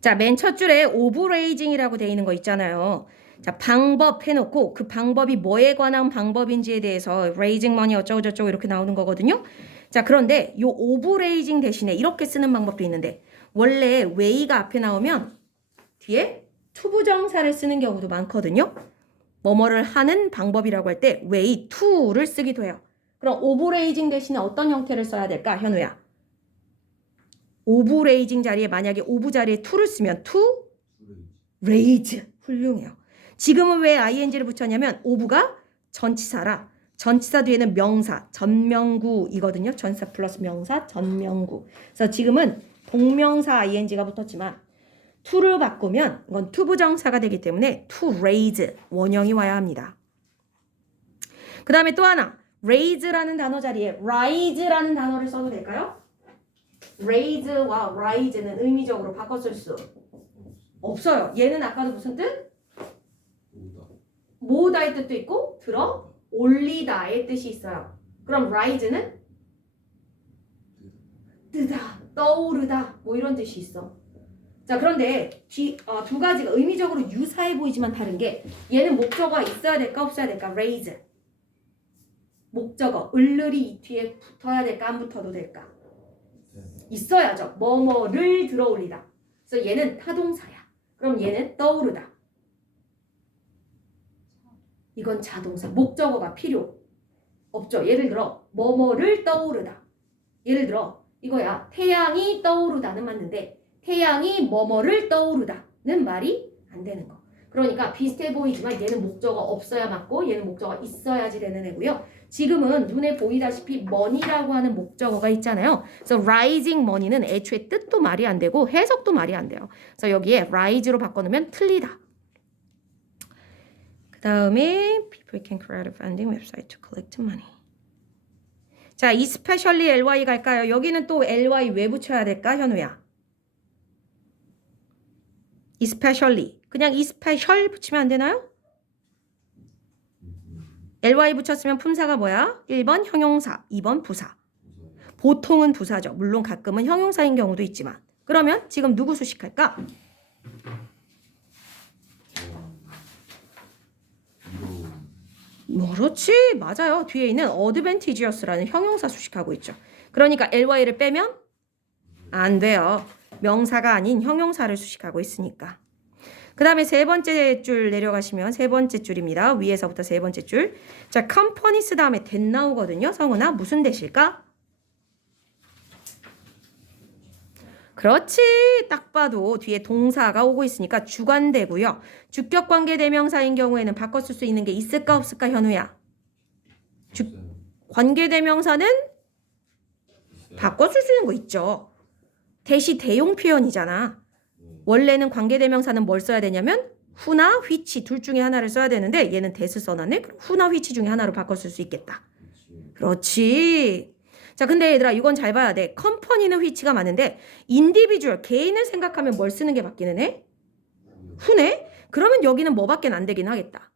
자, 맨 첫 줄에 overaging이라고 되어 있는 거 있잖아요. 자, 방법 해놓고 그 방법이 뭐에 관한 방법인지에 대해서 raising money 어쩌고저쩌고 이렇게 나오는 거거든요. 자, 그런데 요 overaging 대신에 이렇게 쓰는 방법도 있는데 원래 way가 앞에 나오면 뒤에 투부정사를 쓰는 경우도 많거든요. 뭐뭐를 하는 방법이라고 할 때 way to를 쓰기도 해요. 그럼 overaging 대신에 어떤 형태를 써야 될까, 현우야? overaging 자리에 만약에 over 자리에 to를 쓰면 to raise. 훌륭해요. 지금은 왜 ing를 붙였냐면 over가 전치사라. 전치사 뒤에는 명사, 전명구이거든요. 전치사 플러스 명사, 전명구. 그래서 지금은 동명사 ing가 붙었지만 to를 바꾸면 이건 투부정사가 되기 때문에 to raise 원형이 와야 합니다. 그 다음에 또 하나 raise라는 단어 자리에 rise라는 단어를 써도 될까요? raise와 rise는 의미적으로 바꿔 쓸 수 없어요. 얘는 아까도 무슨 뜻? 모으다의 뜻도 있고 들어 올리다의 뜻이 있어요. 그럼 rise는 뜨다, 떠오르다 뭐 이런 뜻이 있어. 자, 그런데 두 가지가 의미적으로 유사해 보이지만 다른 게 얘는 목적어가 있어야 될까 없어야 될까? raise. 목적어 을을이 이 뒤에 붙어야 될까 안 붙어도 될까? 있어야죠. 뭐뭐를 들어 올리다. 그래서 얘는 타동사야. 그럼 얘는 떠오르다. 이건 자동사. 목적어가 필요 없죠. 예를 들어 뭐뭐를 떠오르다. 예를 들어 이거야. 태양이 떠오르다는 맞는데 태양이 뭐뭐를 떠오르다는 말이 안 되는 거. 그러니까 비슷해 보이지만 얘는 목적어 없어야 맞고 얘는 목적어 있어야지 되는 애고요. 지금은 눈에 보이다시피 money라고 하는 목적어가 있잖아요. 그래서 rising money는 애초에 뜻도 말이 안 되고 해석도 말이 안 돼요. 그래서 여기에 rise로 바꿔놓으면 틀리다. 그 다음에 people can create a funding website to collect money. 자, especially ly 갈까요? 여기는 또 ly 왜 붙여야 될까, 현우야? especially 그냥 especial 붙이면 안 되나요? ly 붙였으면 품사가 뭐야? 1번 형용사, 2번 부사. 보통은 부사죠. 물론 가끔은 형용사인 경우도 있지만. 그러면 지금 누구 수식할까? 그렇지, 맞아요. 뒤에 있는 advantageous라는 형용사 수식하고 있죠. 그러니까 ly를 빼면 안 돼요. 명사가 아닌 형용사를 수식하고 있으니까. 그 다음에 세 번째 줄 내려가시면 세 번째 줄입니다. 위에서부터 세 번째 줄. 자, companies 다음에 that 나오거든요. 성은아, 무슨 대실까? 그렇지. 딱 봐도 뒤에 동사가 오고 있으니까 주관되고요. 주격관계 대명사인 경우에는 바꿔 쓸 수 있는 게 있을까 없을까, 현우야? 관계대명사는 바꿔 쓸 수 있는 거 있죠. 대시 대용 표현이잖아. 원래는 관계대명사는 뭘 써야 되냐면 who나 which 둘 중에 하나를 써야 되는데 얘는 that을 써놨네. 그럼 who나 which 중에 하나로 바꿔 쓸 수 있겠다. 그렇지. 자, 근데 얘들아 이건 잘 봐야 돼. 컴퍼니는 which가 많은데 individual 개인을 생각하면 뭘 쓰는 게 바뀌는 애? who네? 그러면 여기는 뭐밖에 안 되긴 하겠다.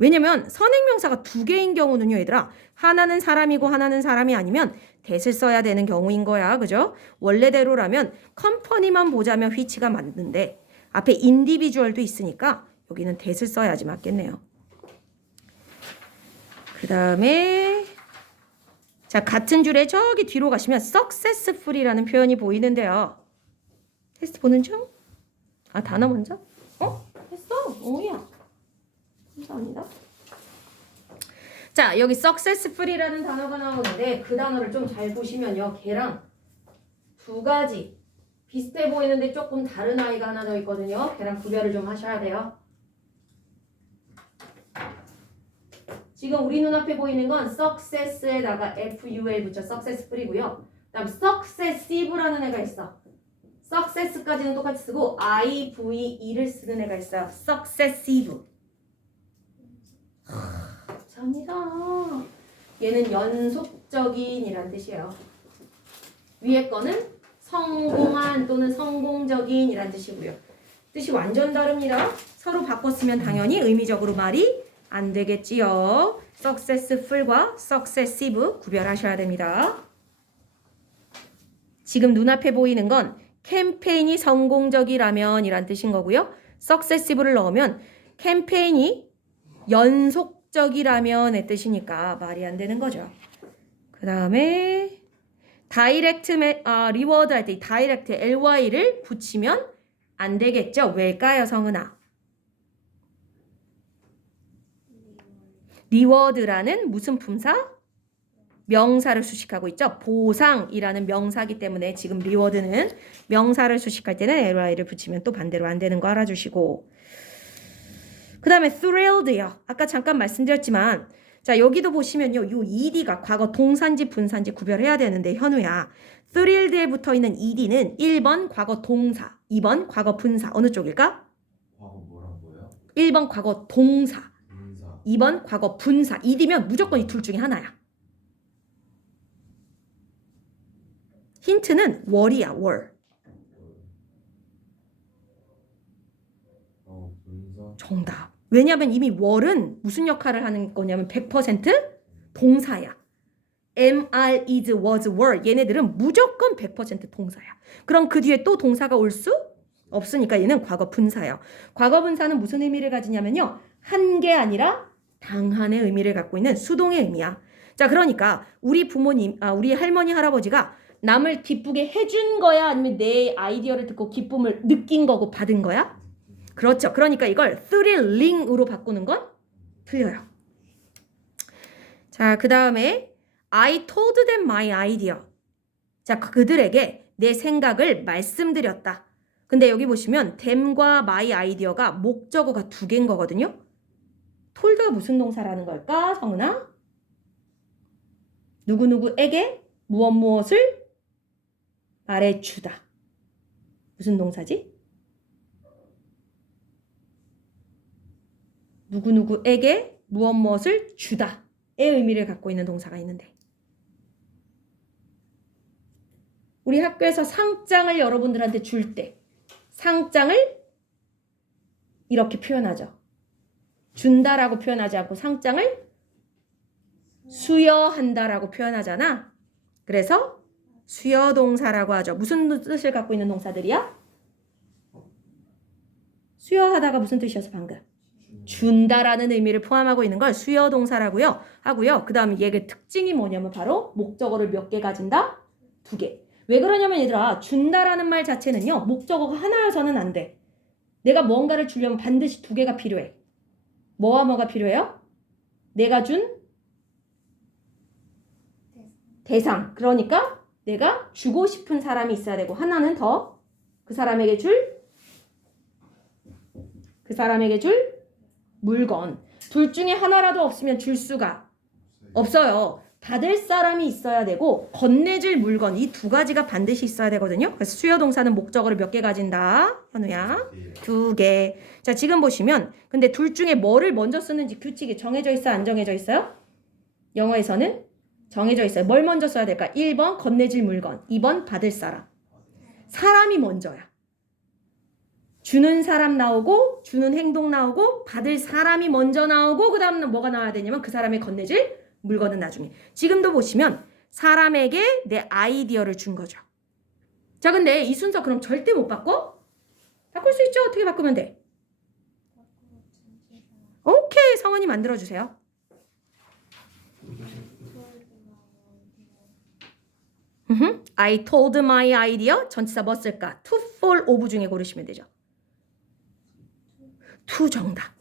왜냐면 선행명사가 두 개인 경우는요, 얘들아. 하나는 사람이고 하나는 사람이 아니면 that을 써야 되는 경우인 거야. 그죠? 원래대로라면 컴퍼니만 보자면 which가 맞는데 앞에 individual도 있으니까 여기는 that을 써야지 맞겠네요. 그 다음에 자, 같은 줄에 저기 뒤로 가시면 successful이라는 표현이 보이는데요. 테스트 보는 중? 아, 단어 먼저? 했어. 오야. 감사합니다. 자, 여기 successful이라는 단어가 나오는데 그 단어를 좀 잘 보시면요. 걔랑 두 가지 비슷해 보이는데 조금 다른 아이가 하나 더 있거든요. 걔랑 구별을 좀 하셔야 돼요. 지금 우리 눈앞에 보이는 건 success에다가 ful 붙여 successful이고요. 그다음 successive라는 애가 있어. success까지는 똑같이 쓰고 ive를 쓰는 애가 있어요. successive. 감사합니다. 얘는 연속적인이란 뜻이에요. 위에 거는 성공한 또는 성공적인이란 뜻이고요. 뜻이 완전 다릅니다. 서로 바꿨으면 당연히 의미적으로 말이 안 되겠지요. successful과 successive 구별하셔야 됩니다. 지금 눈앞에 보이는 건 캠페인이 성공적이라면 이란 뜻인 거고요. successive를 넣으면 캠페인이 연속적이라면의 뜻이니까 말이 안 되는 거죠. 그 다음에 다이렉트 리워드 할 때 다이렉트 ly를 붙이면 안 되겠죠. 왜일까요, 성은아? 리워드라는 무슨 품사? 명사를 수식하고 있죠. 보상이라는 명사기 때문에 지금 리워드는 명사를 수식할 때는 ly를 붙이면 또 반대로 안 되는 거 알아주시고, 그 다음에 thrilled요. 아까 잠깐 말씀드렸지만 자 여기도 보시면요. 요 ed가 과거 동사인지 분사인지 구별해야 되는데 현우야. thrilled에 붙어있는 ed는 1번 과거 동사, 2번 과거 분사. 어느 쪽일까? 과거 뭐라고요? 1번 과거 동사, 분사. 2번 과거 분사. ed면 무조건 이 둘 중에 하나야. 힌트는 월이야, 월. 분사. 정답. 왜냐하면 이미 월은 무슨 역할을 하는 거냐면 100% 동사야. am, are, is, was, were. 얘네들은 무조건 100% 동사야. 그럼 그 뒤에 또 동사가 올 수 없으니까 얘는 과거 분사예요. 과거 분사는 무슨 의미를 가지냐면요. 한 게 아니라 당한의 의미를 갖고 있는 수동의 의미야. 자, 그러니까 우리 부모님, 우리 할머니, 할아버지가 남을 기쁘게 해준 거야? 아니면 내 아이디어를 듣고 기쁨을 느낀 거고 받은 거야? 그렇죠. 그러니까 이걸 thrilling으로 바꾸는 건 틀려요. 자, 그 다음에 I told them my idea. 자, 그들에게 내 생각을 말씀드렸다. 근데 여기 보시면 them과 my idea가 목적어가 두 개인 거거든요. told가 무슨 동사라는 걸까, 성은아? 누구누구에게 무엇을 말해주다. 무슨 동사지? 누구누구에게 무엇을 주다의 의미를 갖고 있는 동사가 있는데 우리 학교에서 상장을 여러분들한테 줄 때 상장을 이렇게 표현하죠. 준다라고 표현하지 않고 상장을 수여한다라고 표현하잖아. 그래서 수여동사라고 하죠. 무슨 뜻을 갖고 있는 동사들이야? 수여하다가 무슨 뜻이었어 방금? 준다라는 의미를 포함하고 있는 걸 수여동사라고요. 하고요. 그 다음에 얘의 특징이 뭐냐면 바로 목적어를 몇 개 가진다? 2개. 왜 그러냐면 얘들아 준다라는 말 자체는요. 목적어가 하나여서는 안 돼. 내가 뭔가를 주려면 반드시 2개가 필요해. 뭐와 뭐가 필요해요? 내가 준 대상. 그러니까 내가 주고 싶은 사람이 있어야 되고 하나는 더 그 사람에게 줄 물건. 둘 중에 하나라도 없으면 줄 수가 없어요. 받을 사람이 있어야 되고 건네줄 물건 이 2가지가 반드시 있어야 되거든요. 그래서 수여동사는 목적어를 몇 개 가진다? 현우야? 2개. 자 지금 보시면 근데 둘 중에 뭐를 먼저 쓰는지 규칙이 정해져 있어요? 안 정해져 있어요? 영어에서는 정해져 있어요. 뭘 먼저 써야 될까? 1번 건네줄 물건, 2번 받을 사람. 사람이 먼저야. 주는 사람 나오고 주는 행동 나오고 받을 사람이 먼저 나오고 그 다음은 뭐가 나와야 되냐면 그 사람의 건네질 물건은 나중에. 지금도 보시면 사람에게 내 아이디어를 준 거죠. 자 근데 이 순서 그럼 절대 못 바꿔? 바꿀 수 있죠. 어떻게 바꾸면 돼? 오케이 성원이 만들어주세요. I told my idea 전치사 뭐 쓸까? to, for, of 중에 고르시면 되죠. to 정답.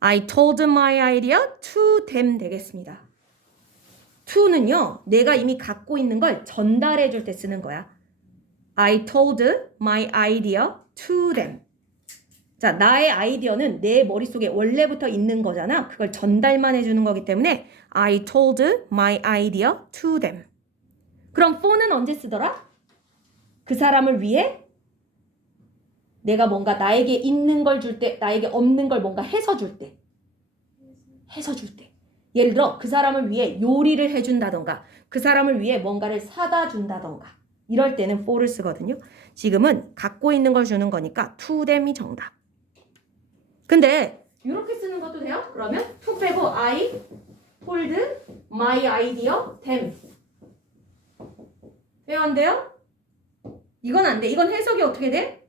I told my idea to them 되겠습니다. to는요. 내가 이미 갖고 있는 걸 전달해 줄 때 쓰는 거야. I told my idea to them. 자, 나의 아이디어는 내 머릿속에 원래부터 있는 거잖아. 그걸 전달만 해주는 거기 때문에 I told my idea to them. 그럼 for는 언제 쓰더라? 그 사람을 위해 내가 뭔가 나에게 있는 걸 줄 때, 나에게 없는 걸 뭔가 해서 줄 때. 해서 줄 때. 예를 들어 그 사람을 위해 요리를 해준다던가 그 사람을 위해 뭔가를 사다 준다던가 이럴 때는 for를 쓰거든요. 지금은 갖고 있는 걸 주는 거니까 to them이 정답. 근데 이렇게 쓰는 것도 돼요? 그러면 to 빼고 I told my idea them. 돼요, 안 돼요? 이건 안 돼. 이건 해석이 어떻게 돼?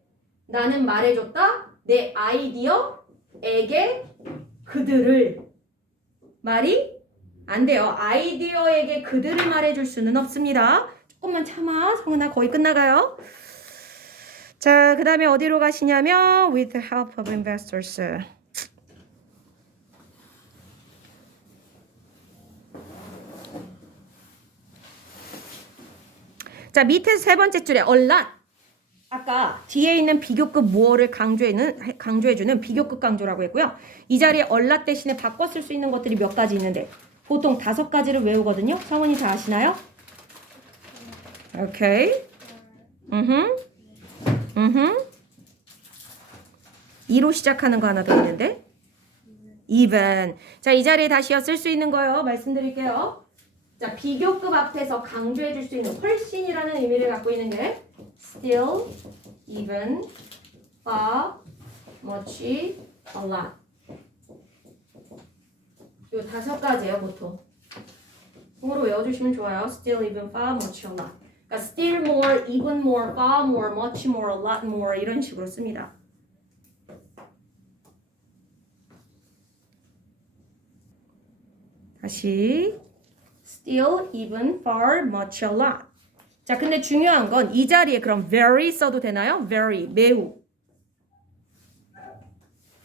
나는 말해줬다. 내 아이디어에게 그들을. 말이 안 돼요. 아이디어에게 그들을 말해줄 수는 없습니다. 조금만 참아. 성은아 거의 끝나가요. 자, 그 다음에 어디로 가시냐면 with the help of investors. 자, 밑에 세 번째 줄에 a lot. 아까 뒤에 있는 비교급 무어를 강조해주는 비교급 강조라고 했고요. 이 자리에 a lot 대신에 바꿔 쓸 수 있는 것들이 몇 가지 있는데 보통 5가지를 외우거든요. 성은이 다 아시나요? 오케이. 음흠. 2로 시작하는 거 하나 더 있는데 even. 자, 이 자리에 다시요 쓸 수 있는 거요. 말씀드릴게요. 자, 비교급 앞에서 강조해 줄 수 있는 훨씬이라는 의미를 갖고 있는 게 still, even, far, much, a lot. 요 5가지예요, 보통. 통으로 외워주시면 좋아요. still, even, far, much, a lot. 그러니까 still more, even more, far more, much more, a lot more 이런 식으로 씁니다. 다시 still, even, far, much, a lot. 자, 근데 중요한 건 이 자리에 그럼 very 써도 되나요? very, 매우.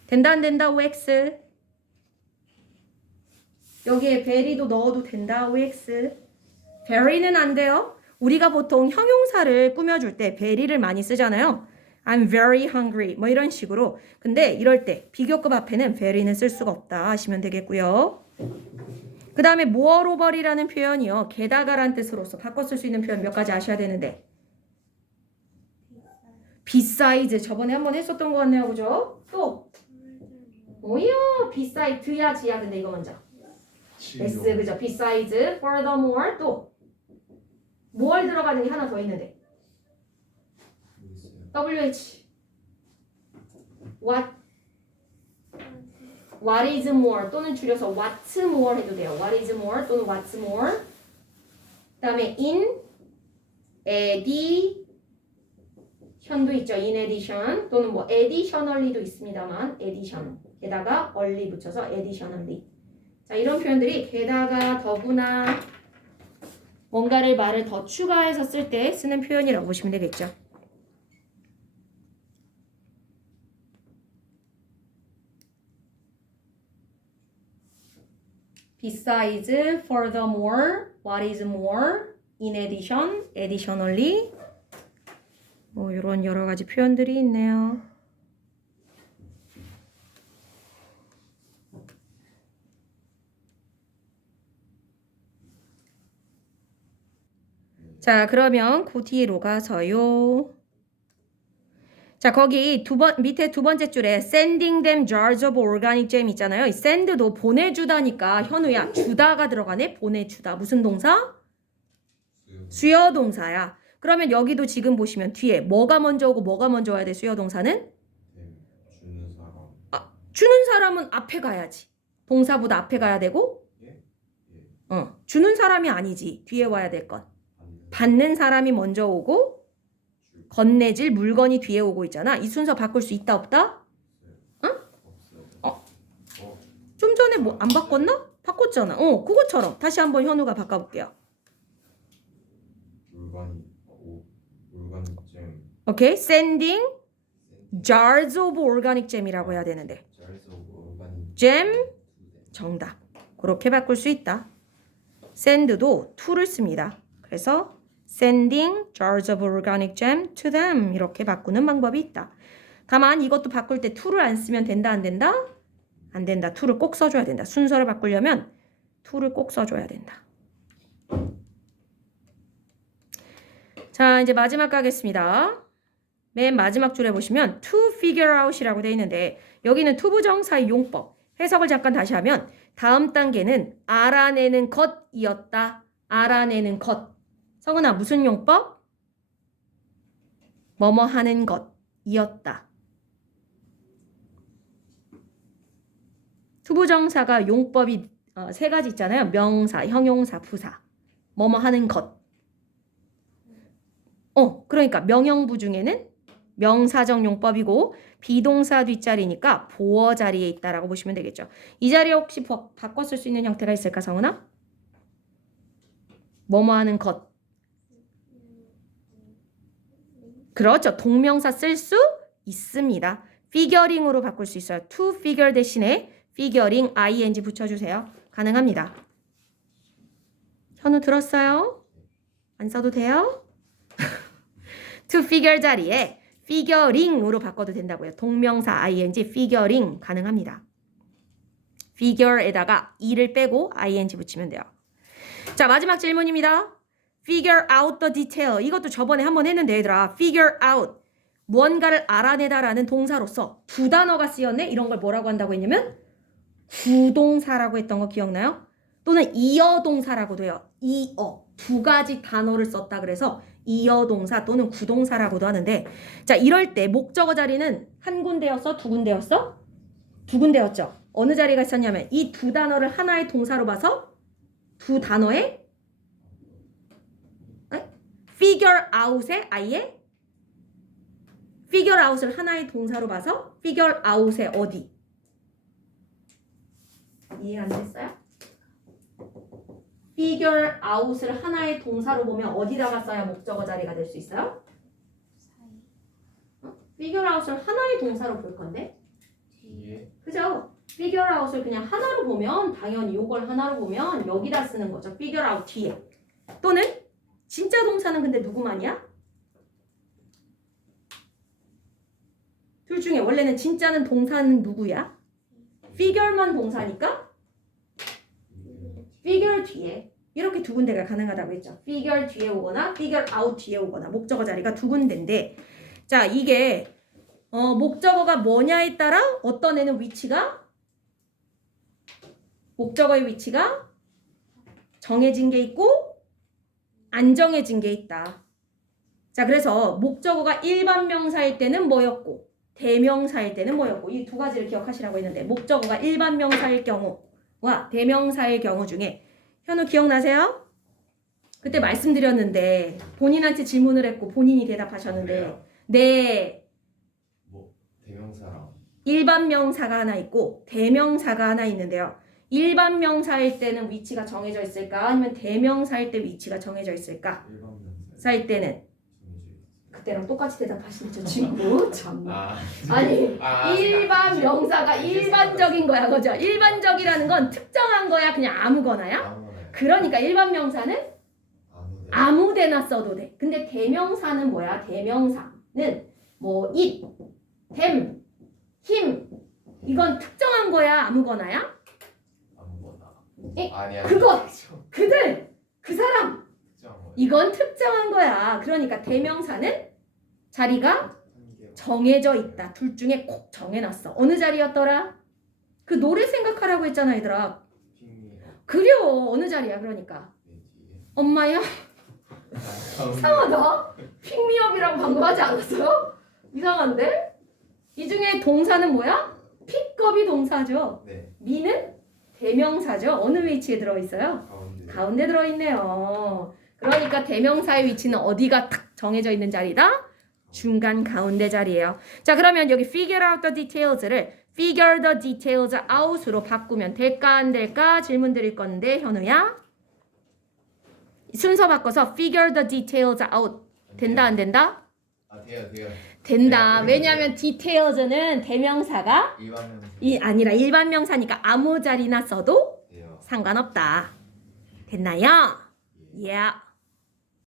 된다 안 된다? OX. 여기에 very도 넣어도 된다? OX. very는 안 돼요. 우리가 보통 형용사를 꾸며줄 때 very를 많이 쓰잖아요. I'm very hungry 뭐 이런 식으로. 근데 이럴 때 비교급 앞에는 very는 쓸 수가 없다 하시면 되겠고요. 그 다음에 moreover이라는 표현이요. 게다가란 뜻으로서 바꿔 쓸 수 있는 표현 몇 가지 아셔야 되는데 besides 저번에 한번 했었던 것 같네요. 그죠? 또 뭐야? besides,야 지야. 근데 이거 먼저 S 그죠? besides, furthermore 또 more 들어가는 게 하나 더 있는데 WH What is more 또는 줄여서 what's more 해도 돼요. What is more 또는 what's more. 그 다음에 in addition도 있죠. in addition 또는 뭐 additionally도 있습니다만 addition 게다가 only 붙여서 additionally. 자, 이런 표현들이 게다가 더구나 뭔가를 말을 더 추가해서 쓸 때 쓰는 표현이라고 보시면 되겠죠. besides, furthermore, what is more, in addition, additionally 뭐 이런 여러 가지 표현들이 있네요. 자, 그러면 그 뒤로 가서요. 자, 거기 밑에 두 번째 줄에 sending them jars of organic jam 있잖아요. 이 send도 보내주다니까 현우야 주다가 들어가네. 보내주다. 무슨 동사? 수요 동사야. 그러면 여기도 지금 보시면 뒤에 뭐가 먼저 오고 뭐가 먼저 와야 돼? 수요 동사는? 주는 사람. 주는 사람은 앞에 가야지. 동사보다 앞에 가야 되고 주는 사람이 아니지. 뒤에 와야 될 건. 받는 사람이 먼저 오고 건네질 물건이 뒤에 오고 있잖아. 이 순서 바꿀 수 있다 없다? 좀 전에 뭐 안 바꿨나? 바꿨잖아. 그것처럼 다시 한번 현우가 바꿔볼게요. organic jam. 오케이, sending jars of organic jam이라고 해야 되는데 jars of organic jam 정답. 그렇게 바꿀 수 있다. send도 to를 씁니다. 그래서 sending jars of organic jam to them 이렇게 바꾸는 방법이 있다. 다만 이것도 바꿀 때 to를 안 쓰면 된다 안 된다? 안 된다. to를 꼭 써줘야 된다. 순서를 바꾸려면 to를 꼭 써줘야 된다. 자, 이제 마지막 가겠습니다. 맨 마지막 줄에 보시면 to figure out이라고 되어 있는데 여기는 투부정사의 용법. 해석을 잠깐 다시 하면 다음 단계는 알아내는 것이었다. 알아내는 것. 성은아 무슨 용법? 뭐뭐 하는 것이었다. 투부정사가 용법이 3가지 있잖아요. 명사, 형용사, 부사. 뭐뭐 하는 것. 그러니까 명형부 중에는 명사적 용법이고 비동사 뒷자리니까 보어 자리에 있다라고 보시면 되겠죠. 이 자리에 혹시 바꿔 쓸 수 있는 형태가 있을까, 성은아? 뭐뭐 하는 것. 그렇죠. 동명사 쓸 수 있습니다. figuring으로 바꿀 수 있어요. to figure 대신에 figuring ing 붙여주세요. 가능합니다. 현우 들었어요? 안 써도 돼요? to figure 자리에 figuring으로 바꿔도 된다고요. 동명사 ing figuring 가능합니다. figure에다가 e를 빼고 ing 붙이면 돼요. 자, 마지막 질문입니다. figure out the detail. 이것도 저번에 한번 했는데 얘들아. figure out. 무언가를 알아내다라는 동사로서 두 단어가 쓰였네? 이런 걸 뭐라고 한다고 했냐면 구동사라고 했던 거 기억나요? 또는 이어동사라고도 해요. 이어. 두 가지 단어를 썼다 그래서 이어동사 또는 구동사라고도 하는데 자, 이럴 때 목적어 자리는 한 군데였어? 두 군데였어? 두 군데였죠. 어느 자리가 있었냐면 이 두 단어를 하나의 동사로 봐서 두 단어의 figure out에 아예 figure out을 하나의 동사로 봐서 figure out에 어디? 이해 안 됐어요? figure out을 하나의 동사로 보면 어디다가 써야 목적어 자리가 될 수 있어요? figure out을 하나의 동사로 볼 건데 뒤에 그죠? figure out을 그냥 하나로 보면 당연히 이걸 하나로 보면 여기다 쓰는 거죠. figure out 뒤에. 또는 진짜 동사는 근데 누구만이야? 둘 중에 원래는 진짜는 동사는 누구야? figure만 동사니까 figure 뒤에 이렇게 두 군데가 가능하다고 했죠. figure 뒤에 오거나 figure out 뒤에 오거나 목적어 자리가 두 군데인데 자, 이게 목적어가 뭐냐에 따라 어떤 애는 위치가 목적어의 위치가 정해진 게 있고 안 정해진 게 있다. 자, 그래서 목적어가 일반 명사일 때는 뭐였고 대명사일 때는 뭐였고 이 두 가지를 기억하시라고 했는데 목적어가 일반 명사일 경우와 대명사일 경우 중에 현우 기억나세요? 그때 말씀드렸는데 본인한테 질문을 했고 본인이 대답하셨는데 네, 뭐 대명사랑 일반 명사가 하나 있고 대명사가 하나 있는데요. 일반 명사일 때는 위치가 정해져 있을까? 아니면 대명사일 때 위치가 정해져 있을까? 일반 명사 사일 때는 그때랑 똑같이 대답하시네 저 친구. 참. 아니 일반 명사가 일반적인 거야, 그죠? 일반적이라는 건 특정한 거야, 그냥 아무거나야? 아무거나 그러니까 일반 명사는 아무데 아무데나 써도 돼. 근데 대명사는 뭐야? 대명사는 뭐 it, them, him 이건 특정한 거야, 아무거나야? 아무거나 에? 아니야 그거 그들 그 사람 특정한 거야. 이건 특정한 거야. 그러니까 대명사는 자리가 한 개. 정해져 있다. 둘 중에 꼭 정해놨어. 어느 자리였더라? 그 노래 생각하라고 했잖아, 얘들아. 핑미어 그려. 어느 자리야, 그러니까. 내 뒤에 엄마야? 가운데. 이상하다. 픽미업이라고 방금 하지 않았어요? 이상한데? 이 중에 동사는 뭐야? 픽업이 동사죠. 네 미는 대명사죠. 어느 위치에 들어있어요? 가운데 가운데 들어있네요. 그러니까 대명사의 위치는 어디가 탁 정해져 있는 자리다? 중간 가운데 자리예요. 자, 그러면 여기 figure out the details를 figure the details out으로 바꾸면 될까 안 될까 질문 드릴 건데 현우야 순서 바꿔서 figure the details out 된다 안 된다? 아 돼요 된다. 네. 왜냐하면 details는 대명사가 일반 명사 아니라 일반 명사니까 아무 자리나 써도 돼요 상관없다. 됐나요? 예. Yeah.